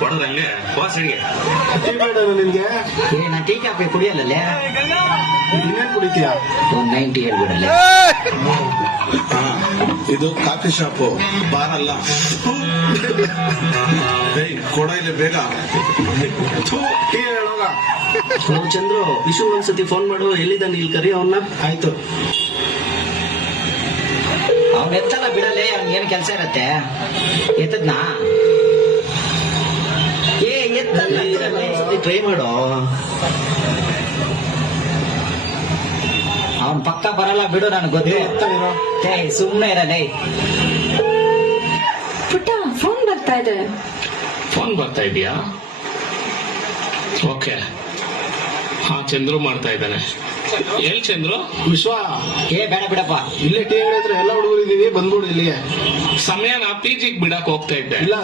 ಹೊಡೆದಂಗೆ ವಾಸಣಿಗೆ tea ಬೇಡ ನಿನ್ಗೆ? ನಾ ಟೀ ಕಾಫಿ ಕುಡಿಯಲ್ಲೇ. ಇನ್ನೇನ್ ಕುಡಿತೀಯ? ಒಂದು 90 ಹೇಳ್ಬಿಡಲ್ಲೇ. ಇದು ಕಾಫಿ ಶಾಪು, ಬಾರ್ ಅಲ್ಲ. ಕೊಡ ಇಲ್ಲಿ ಬೇಗ. ಟೀ ಹೇಳೋಗ. ಚಂದ್ರು, ವಿಶು ಒಂದ್ಸತಿ ಫೋನ್ ಮಾಡು. ಎಲ್ಲಿದ್ದಾನೆ? ಇಲ್ಲಿ ಕರಿ ಅವನ್ನ. ಆಯ್ತು. ಅವ್ನ ಎತ್ತಲ್ಲ ಬಿಡಲ್ಲೇ, ಅವ್ನಿಗೇನು ಕೆಲಸ ಇರತ್ತೆ. ಎತ್ತದ್ನಾ? ಎತ್ತಲ್ಲ, ಟ್ರೈ ಮಾಡು. ಅವ್ನ್ ಪಕ್ಕ ಬರಲ್ಲ ಬಿಡು, ನನಗೆ ಗೊತ್ತೇ. ಸುಮ್ನೆ ಇರಲೇ. ಪುಟ್ಟ, ಫೋನ್ ಬರ್ತಾ ಇದೆ. ಫೋನ್ ಬರ್ತಾ ಇದೆಯಾ? ಓಕೆ. ಹಾ, ಚಂದ್ರು ಮಾಡ್ತಾ ಇದ್ದಾನೆ. ಎಲ್ ಚಂದ್ರು? ವಿಶ್ವ, ಬೇಡ ಬಿಡಪ್ಪ. ಇಲ್ಲೇ ಟೀ ಹೇಳಿದ್ರೆ ಎಲ್ಲ ಹುಡುಗರು ಇದೀವಿ, ಬಂದ್ಬಿಡು ಇಲ್ಲಿಗೆ. ಸಮಯ ನಾ PG ಗೆ ಬಿಡಕ್ ಹೋಗ್ತಾ ಇದ್ದೆ. ಇಲ್ಲ